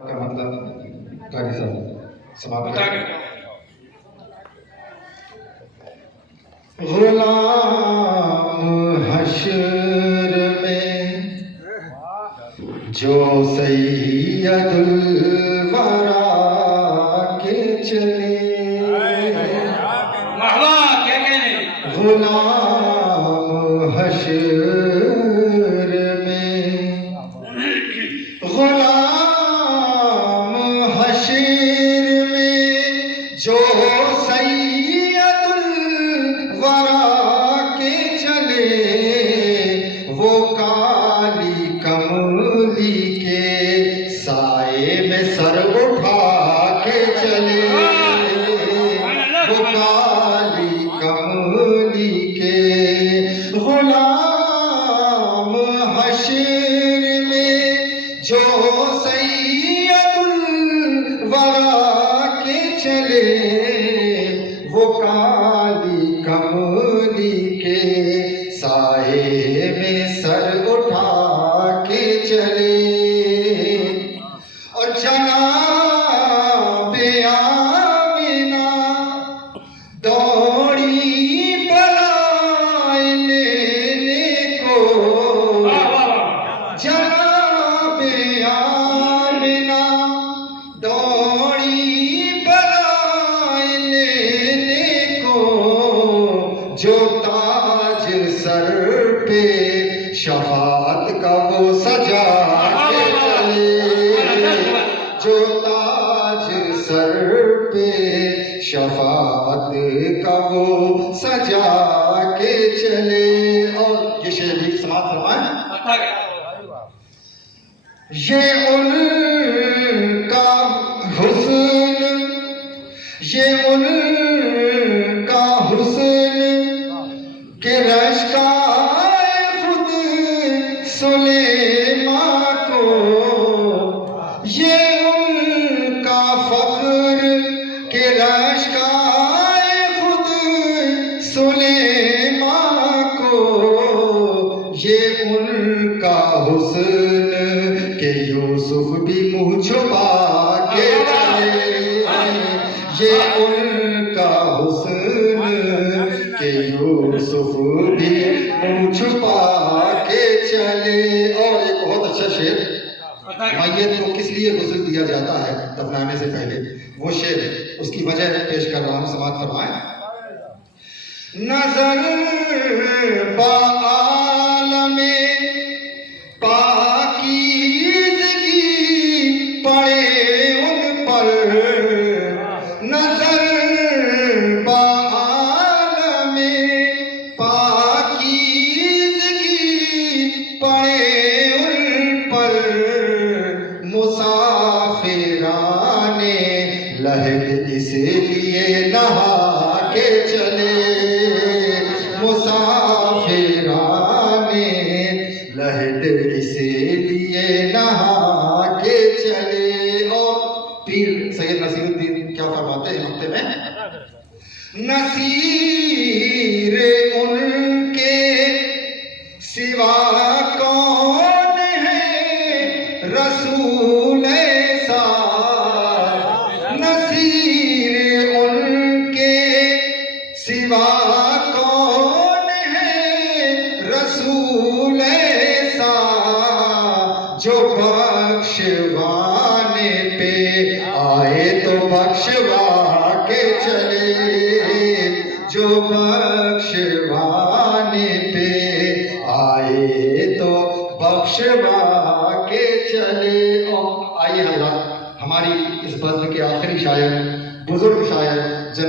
کا مطلب قاری صاحب سماپت کریں۔ غلام حشر میں جو سید الورا کے چلے، غلام حشر میں، غلام حشر میں جو سید الورا کے چلے، وہ کالی کملی کے سائے میں سر اٹھا کے چلے، وہ کالی کملی کے غلام حشر میں جو سید الورا کے چلے، وہ کالی کملی کے سائے میں سر اٹھا کے چلے، اور جناب آمینہ دوڑی بلائے لینے کو، جناب آمینہ دوڑی بلائے لینے کو، جو تاج سر پہ شفاعت کا وہ سجا کے چلے، جو تاج سر پہ شفاعت کا وہ سجا کے چلے۔ اور یہ شعر بھی سماعت فرمائیں۔ یہ ان کا حسن، یہ ان کا حسن کہ رشکائے خود سلیمان کو، یہ ان کا فخر کہ رشکائے خود سلیمان کو، یہ ان کا حسن کہ یوسف بھی منہ چھپا کے چلے، یہ ان کا حسن کہ یوسف بھی منہ چھپا کے چلے۔ اور ایک بہت اچھا شعر، میت کو کس لیے غسل دیا جاتا ہے دفنانے سے پہلے، وہ شعر اس کی وجہ پیش کر رہا ہوں، سماعت فرمائیں۔ نظر بعالم پاکیزگی پڑے ان پر، نظر بعالم پاکیزگی پڑے ان پر، مسافران لہد اس لیے نہا کے چلے، مسافران لہد اس لیے نہا کے چلے۔ اور پیر سید نصیر الدین کیا فرماتے ہیں مکتے میں؟ نصیر ان کے سوا کون ہے رسول ایسا، نصیر ان کے سوا کون ہے رسول ایسا، جو بخشوانے پہ آئے تو بخشوا کے چلے، جو بخشوانے پہ آئے تو بخشوا کے چلے۔ اور آئیے حضرات، ہماری اس بزم کے آخری شاعر، بزرگ شاعر